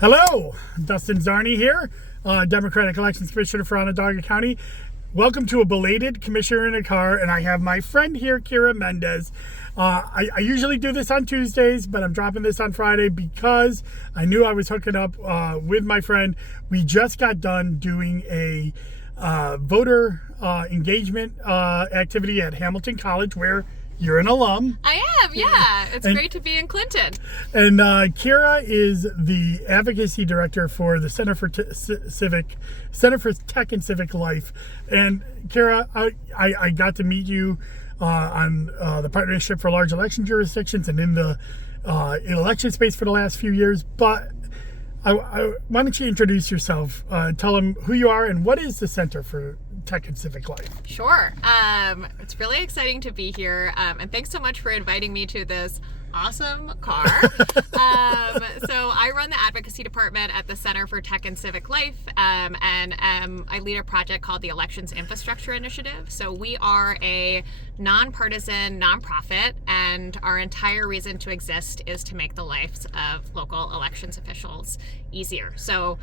Hello, Dustin Zarni here, Democratic Elections Commissioner for Onondaga County. Welcome to a belated commissioner in a car, and I have my friend here, Kyra Mendez. I usually do this on Tuesdays, but I'm dropping this on Friday because I knew I was hooking up with my friend. We just got done doing a voter engagement activity at Hamilton College, where you're an alum. I am, yeah. It's great to be in Clinton. And Keara is the advocacy director for the Center for Tech and Civic Life. And Keara, I got to meet you on the Partnership for Large Election Jurisdictions and in the election space for the last few years. But why don't you introduce yourself? Tell them who you are and what is the Center for Tech and Civic Life? Sure. It's really exciting to be here. And thanks so much for inviting me to this awesome car. So I run the advocacy department at the Center for Tech and Civic Life, and I lead a project called the Elections Infrastructure Initiative. So we are a nonpartisan nonprofit, and our entire reason to exist is to make the lives of local elections officials easier. So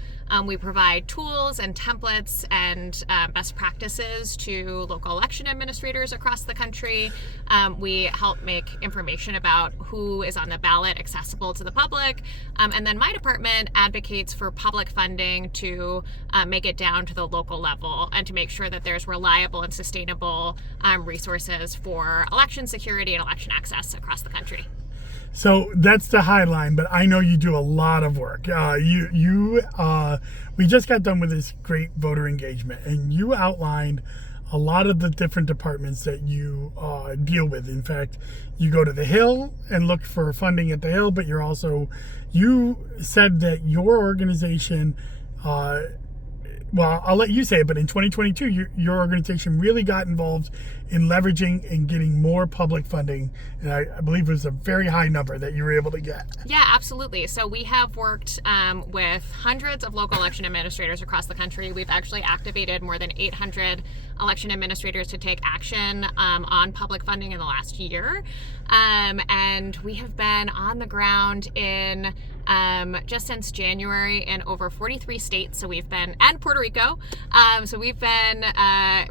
we provide tools and templates and best practices to local election administrators across the country. We help make information about who is on the ballot accessible to the public. And then my department advocates for public funding to make it down to the local level and to make sure that there's reliable and sustainable resources for election security and election access across the country. So that's the high line, but I know you do a lot of work. We just got done with this great voter engagement, and you outlined a lot of the different departments that you deal with. In fact, you go to the Hill and look for funding at the Hill, but you said that your organization, well, I'll let you say it, but in 2022, your organization really got involved in leveraging and getting more public funding. And I believe it was a very high number that you were able to get. Yeah, absolutely. So we have worked with hundreds of local election administrators across the country. We've actually activated more than 800 election administrators to take action on public funding in the last year. And we have been on the ground in just since January in over 43 states. So and Puerto Rico. So we've been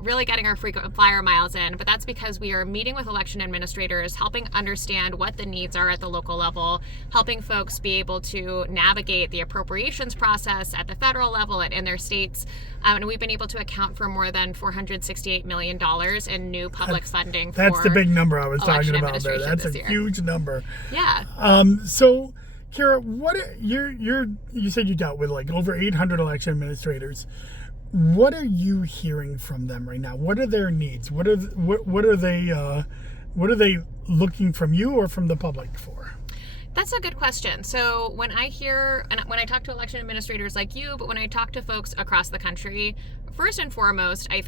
really getting our frequent flyer miles in, but that's because we are meeting with election administrators, helping understand what the needs are at the local level, helping folks be able to navigate the appropriations process at the federal level and in their states. And we've been able to account for more than $468 million in new public funding. That's the big number I was talking about there. That's a huge number. Yeah. So Keara, you said you dealt with like over 800 election administrators. What are you hearing from them right now? What are their needs? What are they looking from you or from the public for? That's a good question. So when I talk to election administrators like you, but when I talk to folks across the country, first and foremost, I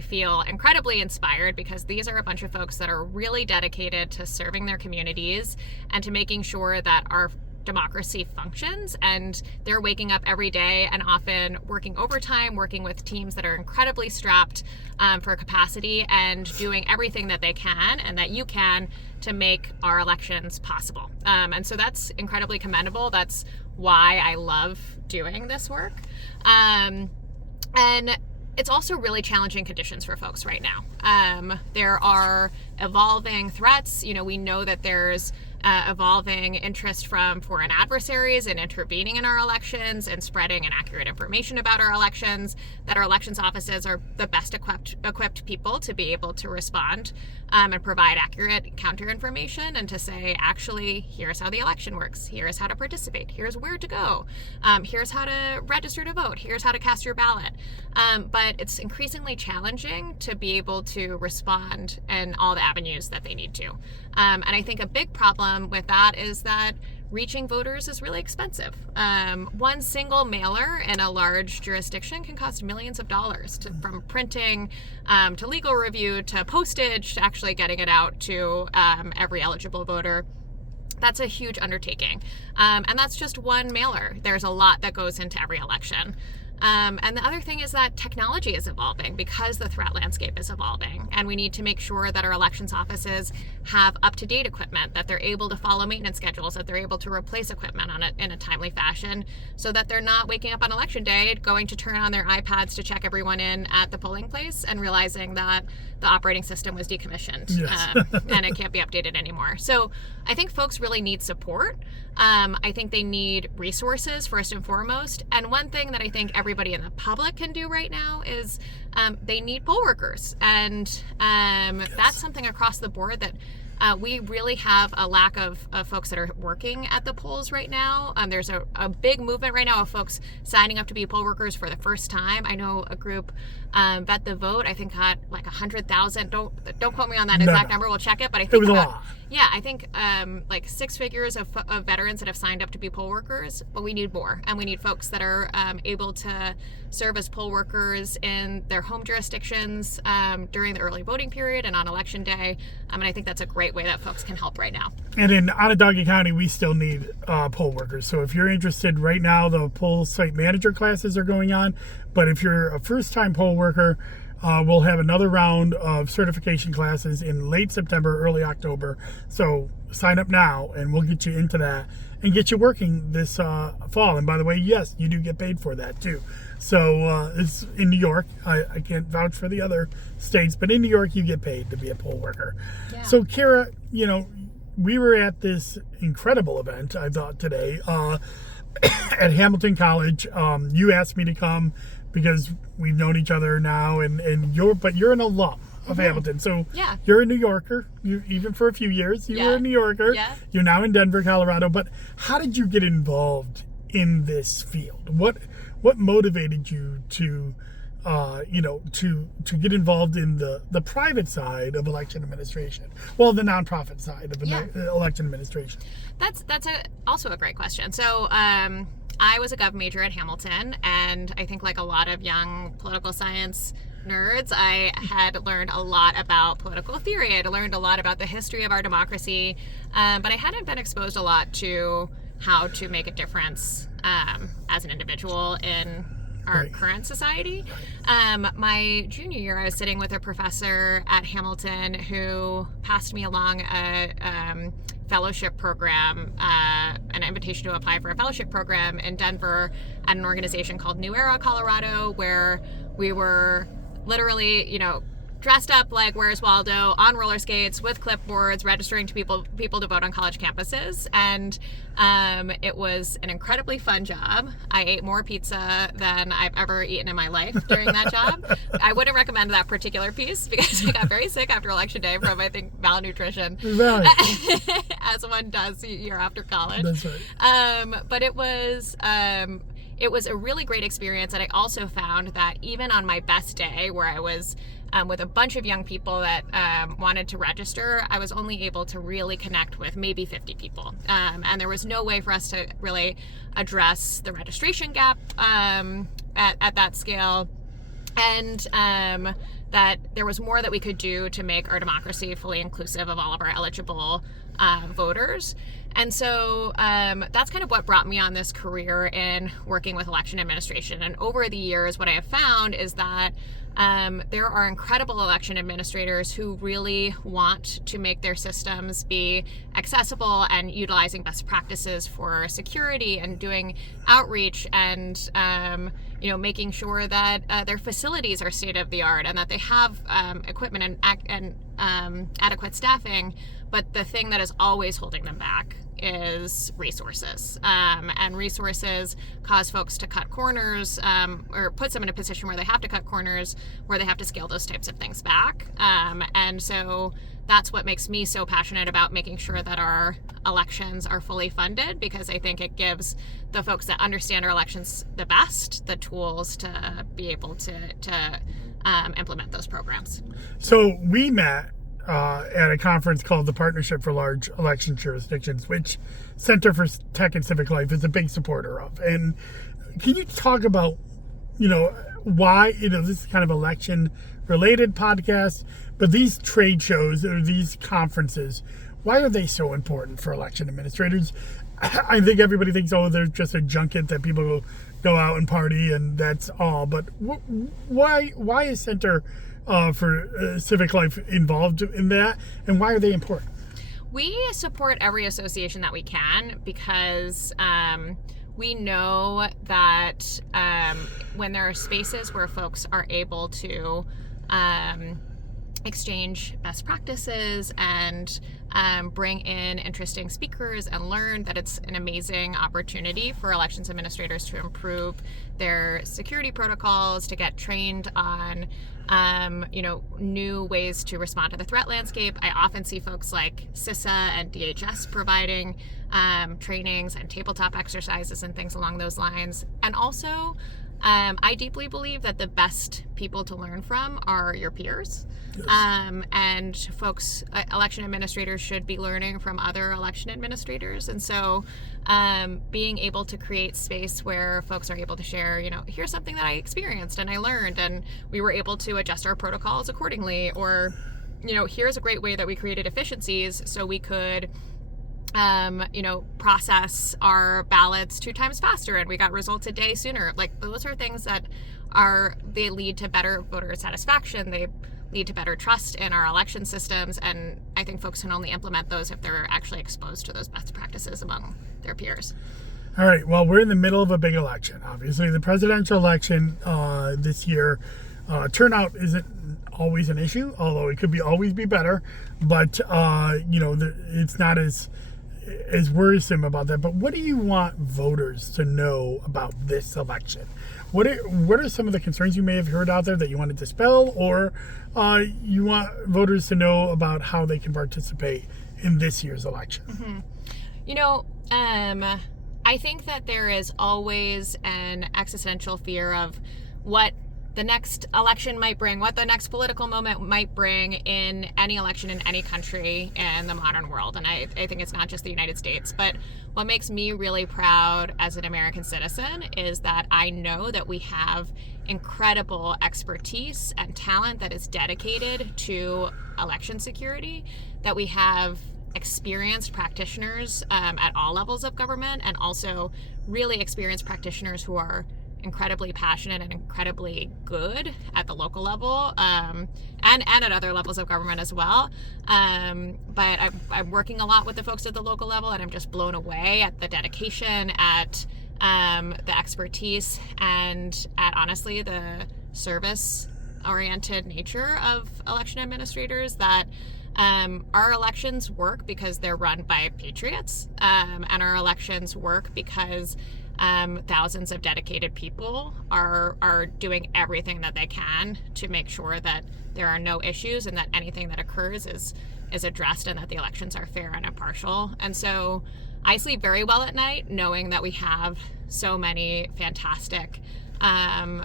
feel incredibly inspired because these are a bunch of folks that are really dedicated to serving their communities and to making sure that our democracy functions, and they're waking up every day and often working overtime, working with teams that are incredibly strapped for capacity and doing everything that they can and that you can to make our elections possible. And so that's incredibly commendable. That's why I love doing this work. And it's also really challenging conditions for folks right now. There are evolving threats. We know that there's evolving interest from foreign adversaries in intervening in our elections and spreading inaccurate information about our elections, that our elections offices are the best equipped people to be able to respond and provide accurate counter information and to say, actually, here's how the election works. Here's how to participate. Here's where to go. Here's how to register to vote. Here's how to cast your ballot. But it's increasingly challenging to be able to respond in all the avenues that they need to. And I think a big problem with that is that reaching voters is really expensive. One single mailer in a large jurisdiction can cost millions of dollars, from printing to legal review to postage to actually getting it out to every eligible voter. That's a huge undertaking. And that's just one mailer. There's a lot that goes into every election. And the other thing is that technology is evolving because the threat landscape is evolving. And we need to make sure that our elections offices have up-to-date equipment, that they're able to follow maintenance schedules, that they're able to replace equipment on it in a timely fashion, so that they're not waking up on election day, going to turn on their iPads to check everyone in at the polling place and realizing that the operating system was decommissioned. Yes. And it can't be updated anymore. So I think folks really need support. I think they need resources first and foremost. And one thing that I think everybody in the public can do right now is they need poll workers. And that's something across the board that we really have a lack of folks that are working at the polls right now. There's a big movement right now of folks signing up to be poll workers for the first time. I know a group, Bet the Vote, I think had like 100,000. Don't quote me on that exact number. We'll check it. But I think it was a lot. Yeah, I think like 6 figures of veterans that have signed up to be poll workers, but we need more. And we need folks that are able to serve as poll workers in their home jurisdictions during the early voting period and on election day. And I think that's a great way that folks can help right now. And in Onondaga County, we still need poll workers. So if you're interested right now, the poll site manager classes are going on. But if you're a first-time poll worker, we'll have another round of certification classes in late September, early October. So sign up now, and we'll get you into that and get you working this fall. And by the way, yes, you do get paid for that too. So it's in New York. I can't vouch for the other states, but in New York, you get paid to be a poll worker. Yeah. So Keara, we were at this incredible event, I thought, today at Hamilton College. You asked me to come because we've known each other now, and you're an alum of Hamilton. So yeah. You're a New Yorker, even for a few years. You were a New Yorker. Yeah. You're now in Denver, Colorado. But how did you get involved in this field? What motivated you to get involved in the private side of election administration? Well, the nonprofit side of election administration. That's also a great question. So I was a gov major at Hamilton, and I think like a lot of young political science nerds, I had learned a lot about political theory. I had learned a lot about the history of our democracy, but I hadn't been exposed a lot to how to make a difference as an individual in our current society. My junior year, I was sitting with a professor at Hamilton who passed me along a fellowship program, an invitation to apply for a fellowship program in Denver at an organization called New Era, Colorado, where we were literally, dressed up like Where's Waldo, on roller skates with clipboards, registering to people to vote on college campuses. And it was an incredibly fun job. I ate more pizza than I've ever eaten in my life during that job. I wouldn't recommend that particular piece because I got very sick after election day from, I think, malnutrition. Right. As one does year after college. That's right. But it was a really great experience. And I also found that even on my best day, where I was with a bunch of young people that wanted to register, I was only able to really connect with maybe 50 people. And there was no way for us to really address the registration gap at that scale. And that there was more that we could do to make our democracy fully inclusive of all of our eligible voters. And so that's kind of what brought me on this career in working with election administration. And over the years, what I have found is that there are incredible election administrators who really want to make their systems be accessible and utilizing best practices for security and doing outreach and making sure that their facilities are state of the art and that they have equipment and adequate staffing. But the thing that is always holding them back is resources. And resources cause folks to cut corners or puts them in a position where they have to cut corners, where they have to scale those types of things back. And so that's what makes me so passionate about making sure that our elections are fully funded, because I think it gives the folks that understand our elections the best the tools to be able to implement those programs. So we met at a conference called the Partnership for Large Election Jurisdictions, which Center for Tech and Civic Life is a big supporter of. And can you talk about, why, this is kind of election-related podcast, but these trade shows or these conferences, why are they so important for election administrators? I think everybody thinks, oh, they're just a junket that people go out and party and that's all. But why is Center for Civic Life involved in that, and why are they important? We support every association that we can because we know that when there are spaces where folks are able to exchange best practices and bring in interesting speakers and learn, that it's an amazing opportunity for elections administrators to improve their security protocols, to get trained on new ways to respond to the threat landscape. I often see folks like CISA and DHS providing trainings and tabletop exercises and things along those lines. And also, I deeply believe that the best people to learn from are your peers. Yes. And folks, election administrators should be learning from other election administrators. And so being able to create space where folks are able to share, here's something that I experienced and I learned, and we were able to adjust our protocols accordingly, or, here's a great way that we created efficiencies so we could process our ballots 2 times faster and we got results a day sooner. Like, those are things that they lead to better voter satisfaction. They lead to better trust in our election systems. And I think folks can only implement those if they're actually exposed to those best practices among their peers. All right. Well, we're in the middle of a big election. Obviously, the presidential election this year, turnout isn't always an issue, although it could always be better. But, it's not as worrisome about that. But what do you want voters to know about this election? What are some of the concerns you may have heard out there that you want to dispel, or you want voters to know about how they can participate in this year's election? Mm-hmm. I think that there is always an existential fear of what the next election might bring, what the next political moment might bring in any election in any country in the modern world. And I think it's not just the United States. But what makes me really proud as an American citizen is that I know that we have incredible expertise and talent that is dedicated to election security, that we have experienced practitioners at all levels of government, and also really experienced practitioners who are incredibly passionate and incredibly good at the local level, and at other levels of government as well. But I'm working a lot with the folks at the local level, and I'm just blown away at the dedication, at the expertise, and at, honestly, the service-oriented nature of election administrators, that our elections work because they're run by patriots, and our elections work because thousands of dedicated people are doing everything that they can to make sure that there are no issues and that anything that occurs is addressed, and that the elections are fair and impartial. And so I sleep very well at night knowing that we have so many fantastic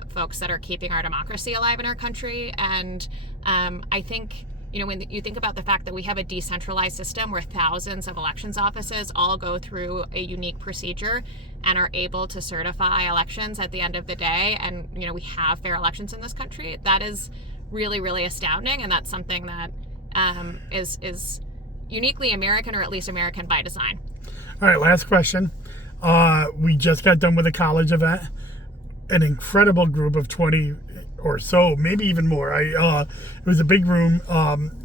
folks that are keeping our democracy alive in our country. And I think, when you think about the fact that we have a decentralized system where thousands of elections offices all go through a unique procedure and are able to certify elections at the end of the day, and we have fair elections in this country, that is really, really astounding. And that's something that is uniquely American, or at least American by design. All right, last question. We just got done with a college event. An incredible group of 20 or so, maybe even more. It was a big room,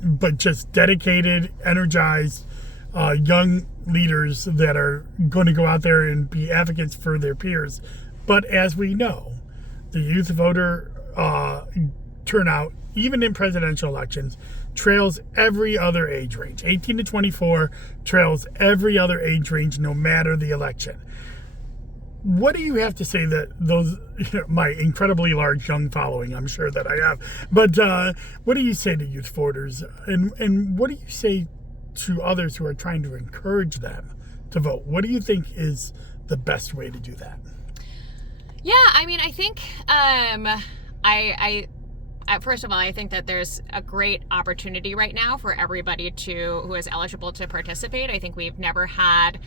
but just dedicated, energized, young leaders that are going to go out there and be advocates for their peers. But as we know, the youth voter turnout, even in presidential elections, trails every other age range. 18 to 24 trails every other age range, no matter the election. What do you have to say that those, my incredibly large young following, I'm sure that I have, but what do you say to youth voters, and what do you say to others who are trying to encourage them to vote? What do you think is the best way to do that? Yeah, I think first of all, I think that there's a great opportunity right now for everybody who is eligible to participate. I think we've never had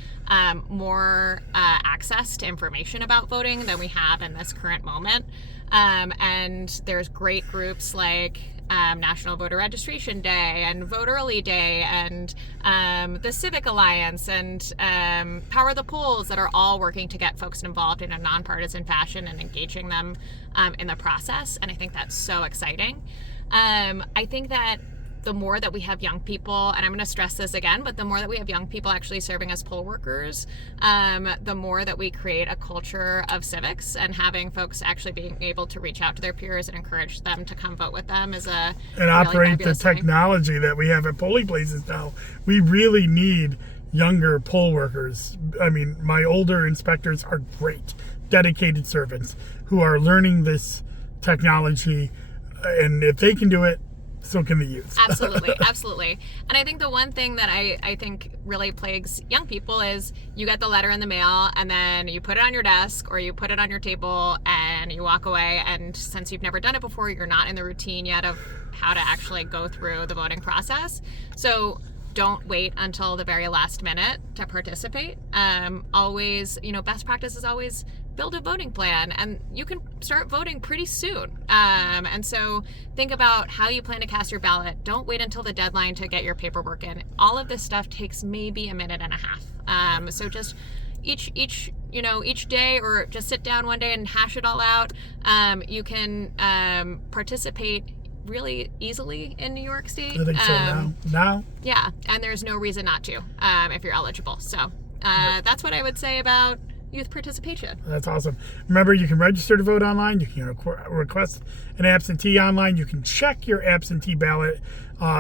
more access access to information about voting than we have in this current moment. And there's great groups like National Voter Registration Day and Vote Early Day and the Civic Alliance and Power the Polls that are all working to get folks involved in a nonpartisan fashion and engaging them in the process. And I think that's so exciting. I think that the more that we have young people, and I'm going to stress this again, but the more that we have young people actually serving as poll workers, the more that we create a culture of civics, and having folks actually being able to reach out to their peers and encourage them to come vote with them is a and operate the technology that we have at polling places now. We really need younger poll workers. I mean, my older inspectors are great, dedicated servants who are learning this technology, and if they can do it, so can the youth. Absolutely, absolutely. And I think the one thing that I think really plagues young people is you get the letter in the mail and then you put it on your desk or you put it on your table and you walk away, and since you've never done it before, you're not in the routine yet of how to actually go through the voting process. So don't wait until the very last minute to participate. Always, best practice is always build a voting plan, and you can start voting pretty soon. And so think about how you plan to cast your ballot. Don't wait until the deadline to get your paperwork in. All of this stuff takes maybe a minute and a half. So just each day, or just sit down one day and hash it all out. You can participate really easily in New York State. I think so now. Yeah, and there's no reason not to if you're eligible. So that's what I would say about youth participation. That's awesome. Remember, you can register to vote online. You can request an absentee online. You can check your absentee ballot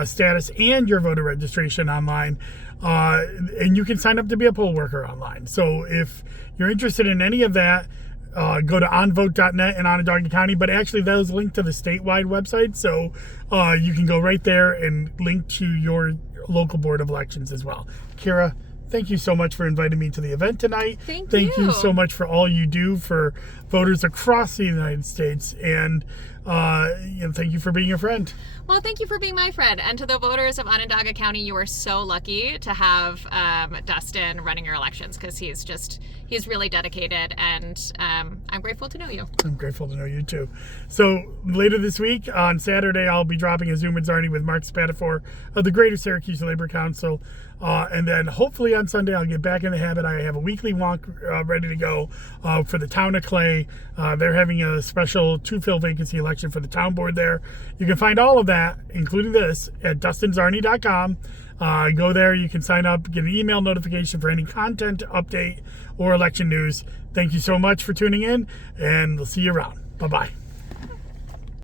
status and your voter registration online. And you can sign up to be a poll worker online. So if you're interested in any of that, go to onvote.net in Onondaga County, but actually those link to the statewide website. So you can go right there and link to your local board of elections as well. Keara, thank you so much for inviting me to the event tonight. Thank you so much for all you do for voters across the United States. And thank you for being a friend. Well, thank you for being my friend. And to the voters of Onondaga County, you are so lucky to have Dustin running your elections, because he's really dedicated, and I'm grateful to know you. I'm grateful to know you too. So later this week, on Saturday, I'll be dropping a Zoom with Zarni with Mark Spatafor of the Greater Syracuse Labor Council. And then hopefully on Sunday, I'll get back in the habit. I have a weekly walk ready to go for the town of Clay. They're having a special to-fill vacancy election for the town board there. You can find all of that, including this, at dustinzarni.com. Go there. You can sign up, get an email notification for any content update or election news. Thank you so much for tuning in, and we'll see you around. Bye-bye.